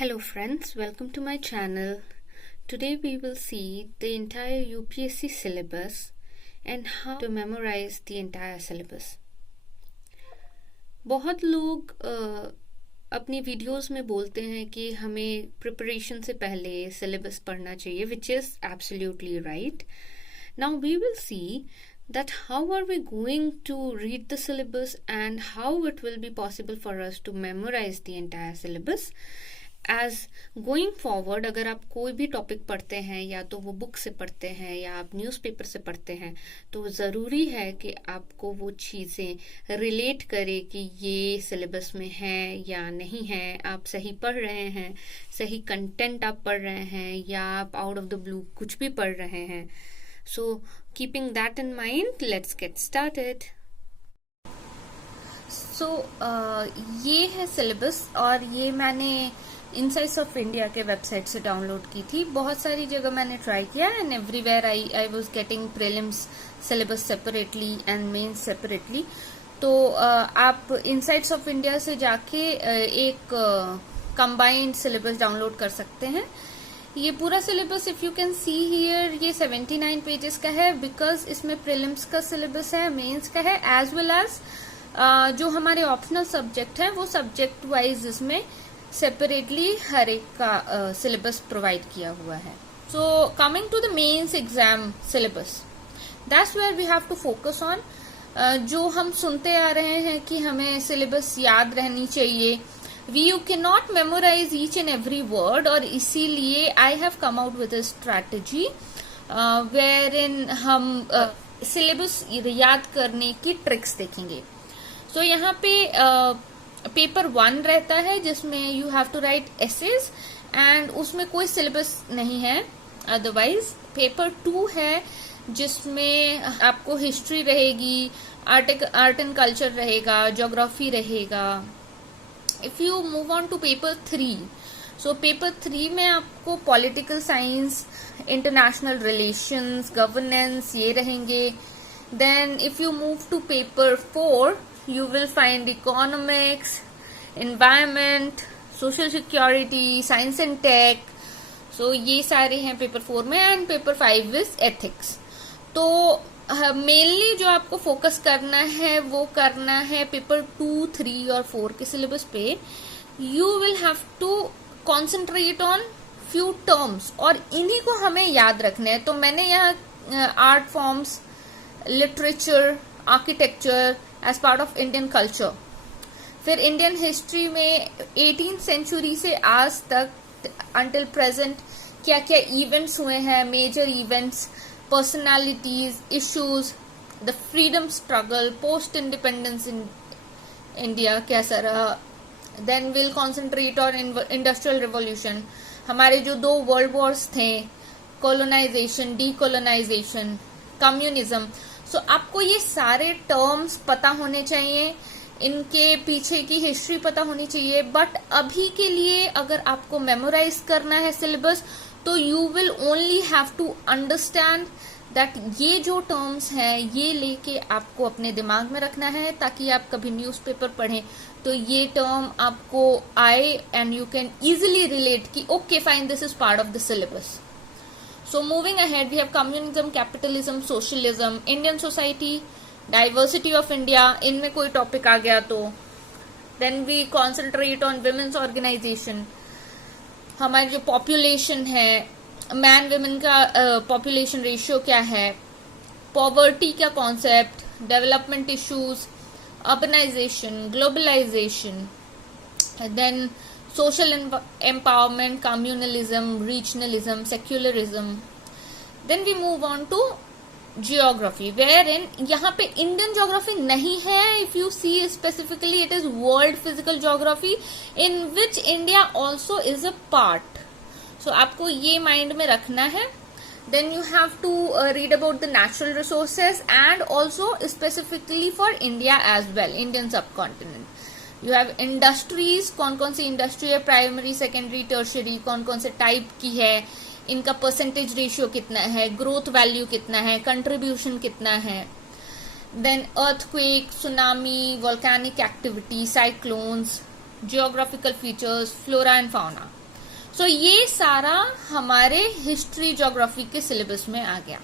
Hello friends, welcome to my channel. Today we will see the entire UPSC syllabus and how to memorize the entire syllabus. बहुत लोग अपनी videos में बोलते हैं कि हमें प्रिपरेशन से पहले सिलेबस पढ़ना चाहिए, which is absolutely right. Now we will see that how are we going to read the syllabus and how it will be possible for us to memorize the entire syllabus. As going forward अगर आप कोई भी topic पढ़ते हैं या तो वो book से पढ़ते हैं या आप न्यूज़पेपर से पढ़ते हैं तो ज़रूरी है कि आपको वो चीज़ें रिलेट करे कि ये सिलेबस में है या नहीं है, आप सही पढ़ रहे हैं, सही कंटेंट आप पढ़ रहे हैं या आप आउट ऑफ द ब्लू कुछ भी पढ़ रहे हैं. So keeping that in mind, let's get started. So ये है सिलेबस और ये मैंने इनसाइट्स ऑफ इंडिया के वेबसाइट से डाउनलोड की थी. बहुत सारी जगह मैंने ट्राई किया and everywhere I was getting prelims syllabus separately and mains separately. तो आप इनसाइट्स ऑफ इंडिया से जाके एक कंबाइंड सिलेबस डाउनलोड कर सकते हैं. ये पूरा syllabus if you can see here ये 79 पेजेस का है बिकॉज इसमें प्रीलिम्स का सिलेबस है, मेंस का है, एज वेल एज जो हमारे ऑप्शनल सब्जेक्ट है वो सब्जेक्ट वाइज इसमें सेपरेटली हर एक का सिलेबस प्रोवाइड किया हुआ है. So coming to the mains exam syllabus, that's where we have to focus on. जो हम सुनते आ रहे हैं कि हमें सिलेबस याद रहनी चाहिए, you can not memorise each and every word, और इसीलिए I have come out with a strategy wherein हम सिलेबस याद करने की ट्रिक्स देखेंगे. सो यहाँ पे पेपर 1 रहता है जिसमें you have to write essays and उसमें कोई सिलेबस नहीं है. अदरवाइज पेपर 2 है जिसमें आपको हिस्ट्री रहेगी, आर्ट एंड कल्चर रहेगा, ज्योग्राफी रहेगा. If you move on to paper 3, so paper 3 में आपको political science, international relations, governance ये रहेंगे. Then if you move to paper 4, you will find economics, environment, social security, science and tech. So ये सारे हैं paper 4 में and paper 5 is ethics. तो mainly जो आपको फोकस करना है वो करना है पेपर 2, 3 और 4 के सिलेबस पे. You will have to concentrate on few terms और इन्हीं को हमें याद रखना है. तो मैंने यहाँ art forms, literature, architecture as part of Indian culture, फिर इंडियन हिस्ट्री में 18th सेंचुरी से आज तक अंटिल प्रेजेंट क्या क्या इवेंट्स हुए हैं, major events, personalities, issues, the freedom struggle, post independence in India कैसा रहा. Then will concentrate on industrial revolution, हमारे जो 2 वर्ल्ड वॉर्स थे, कॉलोनाइजेशन, डीकोलोनाइजेशन, कम्युनिज्म. सो आपको ये सारे टर्म्स पता होने चाहिए, इनके पीछे की हिस्ट्री पता होनी चाहिए. बट अभी के लिए अगर आपको मेमोराइज करना है सिलेबस तो you will only have to understand that ये जो टर्म्स हैं ये लेके आपको अपने दिमाग में रखना है ताकि आप कभी न्यूज़पेपर पढ़ें तो ये टर्म आपको आए and you can easily relate कि okay fine this is part of the syllabus. So moving ahead, we have communism, capitalism, socialism, Indian society, diversity of India. इनमें कोई टॉपिक आ गया तो then we concentrate on women's organization. हमारी जो population है, man women का population ratio क्या है, पॉवर्टी का concept, development issues, urbanisation, globalisation, then social empowerment, communalism, regionalism, secularism. Then we move on to geography, wherein यहाँ पे Indian geography नहीं है. If you see specifically, it is world physical geography in which India also is a part. So आपको ये mind में रखना है. Then you have to read about the natural resources and also specifically for India as well, Indian subcontinent. You have industries, कौन कौन सी industry है, primary, secondary, tertiary, कौन कौन से टाइप की है, इनका परसेंटेज रेशियो कितना है, ग्रोथ वैल्यू कितना है, कंट्रीब्यूशन कितना है. Then earthquake, tsunami, volcanic activity, cyclones, geographical features, flora and fauna. So ये सारा हमारे हिस्ट्री ज्योग्राफी के सिलेबस में आ गया.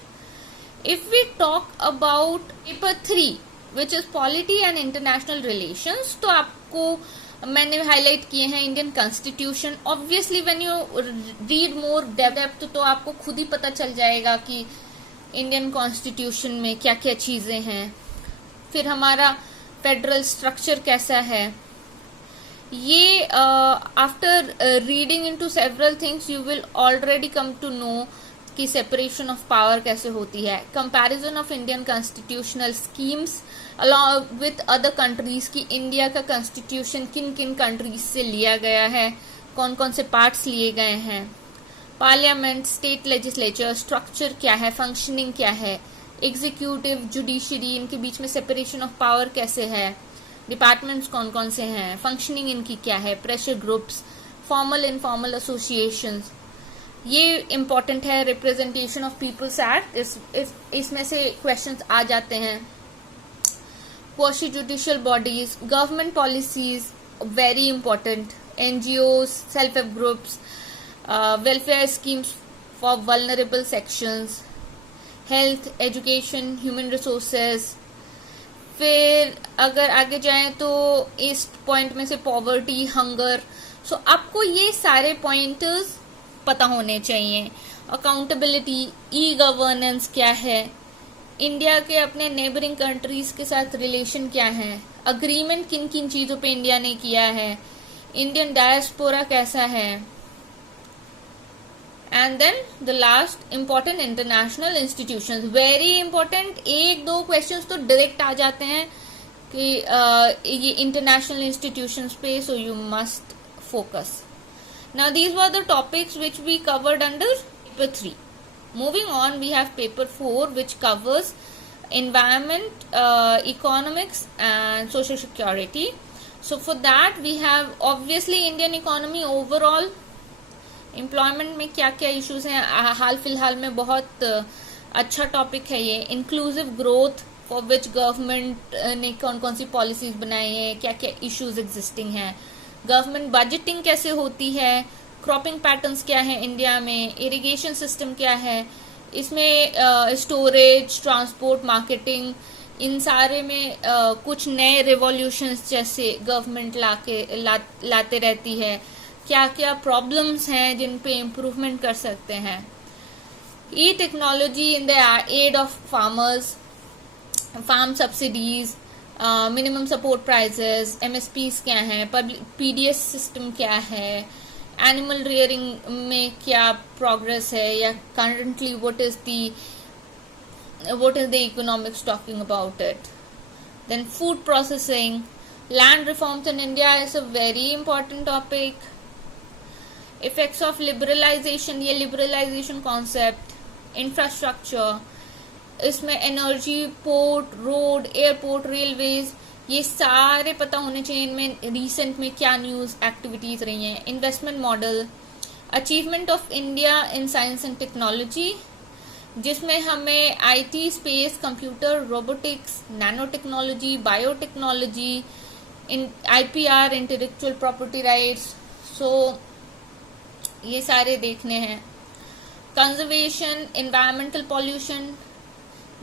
If we talk about paper 3 which is polity and international relations, तो आपको मैंने हाईलाइट किए हैं Indian constitution. Obviously when you read more depth तो आपको खुद ही पता चल जाएगा कि इंडियन कॉन्स्टिट्यूशन में क्या क्या चीजें हैं. फिर हमारा फेडरल स्ट्रक्चर कैसा है. ये after reading into several things you will already come to know कि सेपरेशन ऑफ पावर कैसे होती है. Comparison of Indian constitutional schemes along with other countries की इंडिया का कॉन्स्टिट्यूशन किन किन कंट्रीज से लिया गया है, कौन कौन से पार्ट्स लिए गए हैं. पार्लियामेंट, स्टेट लेजिस्लेचर, स्ट्रक्चर क्या है, फंक्शनिंग क्या है, एग्जीक्यूटिव, जुडिशरी, इनके बीच में सेपरेशन ऑफ पावर कैसे है, डिपार्टमेंट्स कौन कौन से हैं, फंक्शनिंग इनकी क्या है, pressure groups, formal informal associations, ये इम्पोर्टेंट है. रिप्रेजेंटेशन ऑफ पीपल्स एक्ट, इसमें से क्वेश्चंस आ जाते हैं. Quasi judicial bodies, government policies very important, NGOs, self help groups, welfare schemes for vulnerable sections, health, education, human resources. फिर अगर आगे जाएं तो इस पॉइंट में से पॉवर्टी, हंगर. सो आपको ये सारे पॉइंटर्स पता होने चाहिए. अकाउंटेबिलिटी, ई गवर्नेंस क्या है, इंडिया के अपने नेबरिंग कंट्रीज के साथ रिलेशन क्या है, अग्रीमेंट किन किन चीजों पे इंडिया ने किया है, इंडियन डायस्पोरा कैसा है. And then the last important international institutions, very important. एक दो क्वेश्चंस तो डायरेक्ट आ जाते हैं कि ये इंटरनेशनल इंस्टीट्यूशंस पे, so you must focus. Now these were the topics which we covered under paper 3. Moving on, we have paper 4 which covers environment, economics and social security. So for that we have obviously Indian economy overall, employment में क्या क्या issues हैं. हाल फिलहाल में बहुत अच्छा topic है ये. Inclusive growth for which government ने कौन कौन सी policies बनाई हैं, क्या क्या issues existing हैं, गवर्नमेंट बजटिंग कैसे होती है, क्रॉपिंग पैटर्न्स क्या है इंडिया में, इरिगेशन सिस्टम क्या है, इसमें स्टोरेज, ट्रांसपोर्ट, मार्केटिंग, इन सारे में कुछ नए रिवॉल्यूशंस जैसे गवर्नमेंट लाते रहती है, क्या क्या प्रॉब्लम्स हैं जिन पे इम्प्रूवमेंट कर सकते हैं. E technology in the aid of farmers, farm subsidies, minimum support prices, MSPs क्या है, पीडीएस सिस्टम क्या है, एनिमल रियरिंग में क्या प्रोग्रेस है, या currently what is the economics talking about it. Then food processing, land reforms in India is a very important topic. Effects of liberalisation, ये liberalisation concept, infrastructure, इसमें energy, port, road, airport, railways, ये सारे पता होने चाहिए. इनमें recent में क्या न्यूज एक्टिविटीज रही हैं. Investment model, achievement of India in science and technology, जिसमें हमें IT, space, computer, robotics, nano technology, biotechnology, IPR, intellectual property rights, so ये सारे देखने हैं. Conservation, environmental pollution,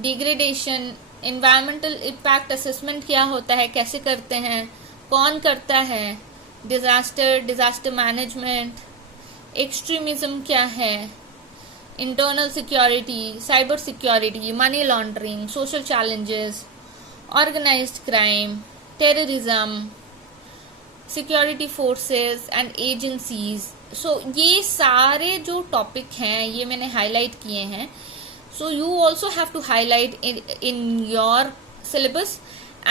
degradation, environmental impact assessment क्या होता है, कैसे करते हैं, कौन करता है, डिजास्टर मैनेजमेंट, एक्सट्रीमिज्म क्या है, internal security, cyber security, money laundering, social challenges, organised crime, terrorism, security forces and agencies. So ये सारे जो टॉपिक हैं ये मैंने हाईलाइट किए हैं. So you also have to highlight in your syllabus,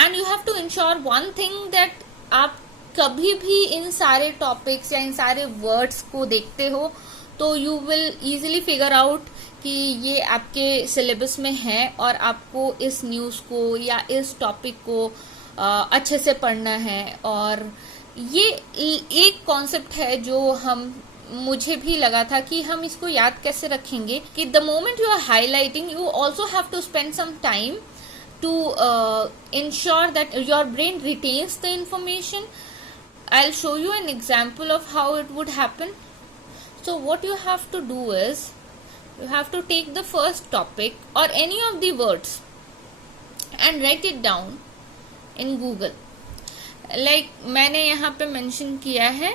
and you have to ensure one thing that आप कभी भी इन सारे टॉपिक्स या इन सारे वर्ड्स को देखते हो तो you will easily figure out कि ये आपके सिलेबस में है और आपको इस न्यूज़ को या इस टॉपिक को अच्छे से पढ़ना है. और ये एक कॉन्सेप्ट है जो मुझे भी लगा था कि हम इसको याद कैसे रखेंगे कि the moment you are highlighting you also have to spend some time to ensure that your brain retains the information. I will show you an example of how it would happen. So what you have to do is, you have to take the first topic or any of the words and write it down in Google. Like मैंने यहाँ पे mention किया है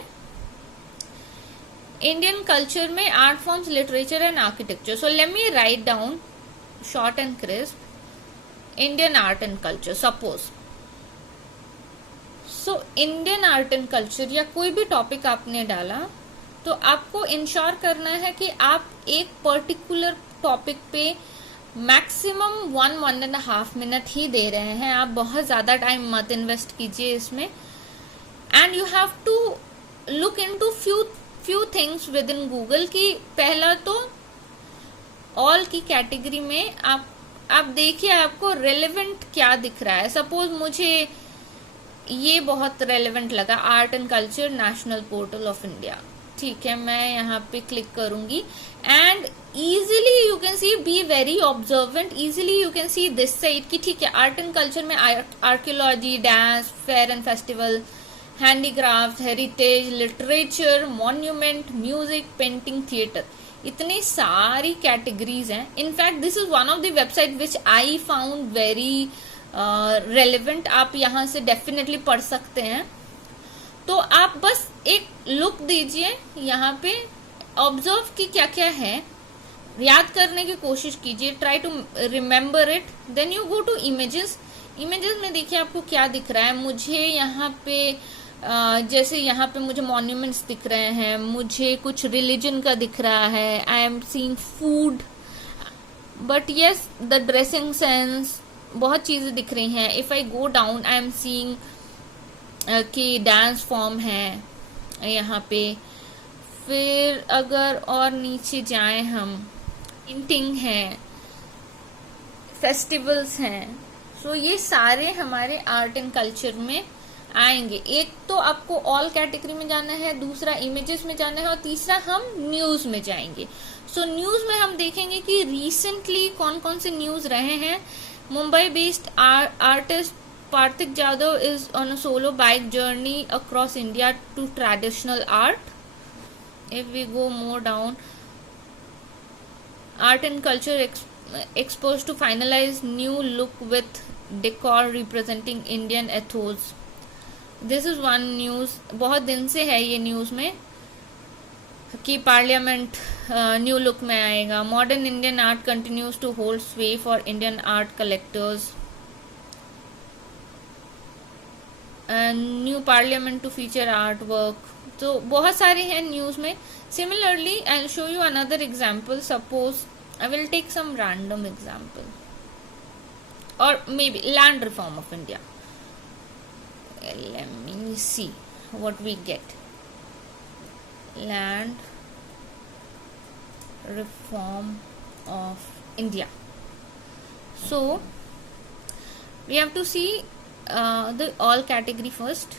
Indian culture में art forms, literature and architecture. So let me write down short and crisp Indian art and culture. Suppose Indian art and culture या कोई भी topic आपने डाला, तो आपको इंश्योर करना है कि आप एक पर्टिकुलर टॉपिक पे मैक्सिमम 1.5 मिनट ही दे रहे हैं. आप बहुत ज्यादा टाइम मत इन्वेस्ट कीजिए इसमें. And you have to look into few things within Google. की पहला तो ऑल की कैटेगरी में आप देखिए आपको रेलेवेंट क्या दिख रहा है. सपोज मुझे ये बहुत रेलेवेंट लगा, art and culture national portal of India. ठीक है, मैं यहाँ पे क्लिक करूंगी and easily you can see, be very observant, easily you can see this side की. ठीक है, आर्ट एंड कल्चर में archaeology, dance, fair and festival, handicraft, heritage, literature, monument, music, painting, theatre, इतनी सारी कैटेगरीज हैं. In fact this is one of the website which I found very relevant. आप यहाँ से डेफिनेटली पढ़ सकते हैं. तो आप बस एक लुक दीजिए यहाँ पे, ऑब्जर्व की क्या क्या है, याद करने की कोशिश कीजिए, try to remember it. Then you go to images. Images में देखिए आपको क्या दिख रहा है. मुझे यहाँ पे जैसे यहाँ पे मुझे मॉन्यूमेंट्स दिख रहे हैं, मुझे कुछ रिलीजन का दिख रहा है, I am seeing food, but yes the dressing sense, बहुत चीजें दिख रही हैं. If I go down I am seeing कि डांस फॉर्म है यहाँ पे. फिर अगर और नीचे जाएं हम, पेंटिंग है, फेस्टिवल्स हैं. सो ये सारे हमारे आर्ट एंड कल्चर में आएंगे. एक तो आपको ऑल कैटेगरी में जाना है, दूसरा इमेजेस में जाना है, और तीसरा हम न्यूज में जाएंगे. सो न्यूज में हम देखेंगे कि रिसेंटली कौन कौन से न्यूज रहे हैं. Mumbai based artist Parthik Jadhav is on a solo bike journey across India to traditional art. If we go more down, art and culture exposed to finalize new look with decor representing Indian ethos. This is one news. बहुत दिन से है ये news में कि parliament new look में आएगा. Modern Indian art continues to hold sway for Indian art collectors. New parliament to feature art work. तो बहुत सारे हैं न्यूज में. Similarly I will show you another example. Suppose I will take some random example, और maybe land reform of India. Let me see what we get. Land reform of India. So we have to see the all category first.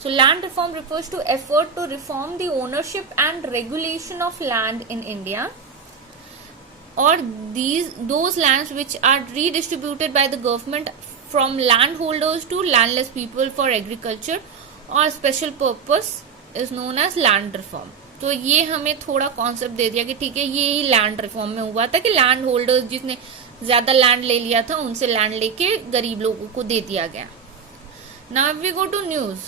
So land reform refers to effort to reform the ownership and regulation of land in India, or those lands which are redistributed by the government from landholders to landless people for agriculture or special purpose is known as land reform. तो ये हमें थोड़ा concept दे दिया कि ठीक है, ये ही land reform में हुआ था कि लैंड होल्डर्स जिसने ज्यादा लैंड ले लिया था उनसे लैंड लेके गरीब लोगों को दे दिया गया. Now we go to news.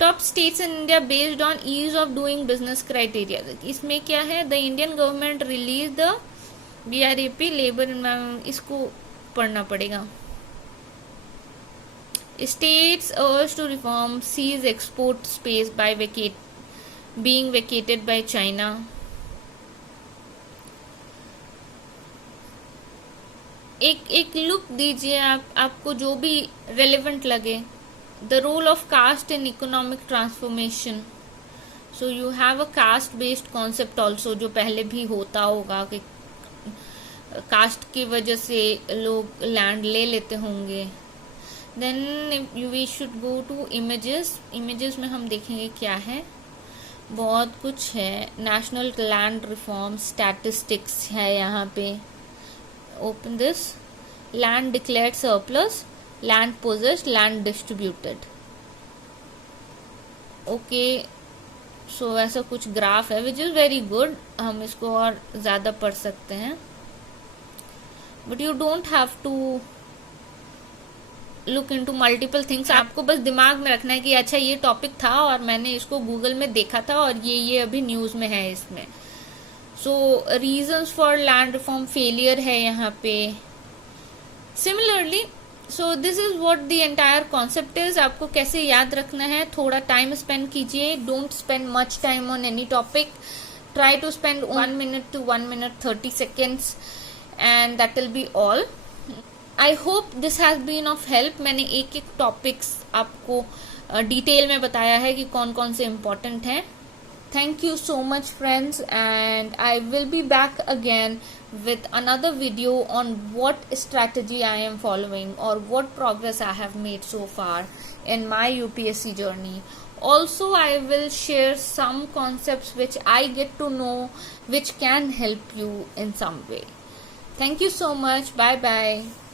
Top states in India based on ease of doing business criteria. इसमें क्या है, the Indian government release the BRAP labour environment. इसको पढ़ना पड़ेगा. States urge to reform seize export space by being vacated by China. एक look दीजिए आपको जो भी रेलेवेंट लगे. The role of caste in economic transformation. So you have a caste based concept also, जो पहले भी होता होगा कि कास्ट की वजह से लोग लैंड ले लेते होंगे. Then we should go to images. Images में हम देखेंगे क्या है, बहुत कुछ है. नेशनल लैंड रिफॉर्म स्टैटिस्टिक्स है यहाँ पे. Open this. Land declared surplus, land possessed, land distributed. Okay, सो ऐसा कुछ ग्राफ है विच इज वेरी गुड, हम इसको और ज्यादा पढ़ सकते हैं, but you don't have to look into multiple things. आपको बस दिमाग में रखना है कि अच्छा ये टॉपिक था और मैंने इसको गूगल में देखा था और ये अभी न्यूज में है इसमें। So reasons for land reform failure है यहाँ पे। Similarly so this is what the entire concept is. आपको कैसे याद रखना है, थोड़ा टाइम स्पेंड कीजिए, don't spend much time on any topic, try to spend 1 minute to 1 minute 30 seconds and that will be all. I hope this has been of help. मैंने एक एक टॉपिक्स आपको डिटेल में बताया है कि कौन कौन से इम्पोर्टेंट हैं। Thank you so much friends, and I will be back again with another video on what strategy I am following or what progress I have made so far in my UPSC journey. Also, I will share some concepts which I get to know which can help you in some way. Thank you so much. Bye bye.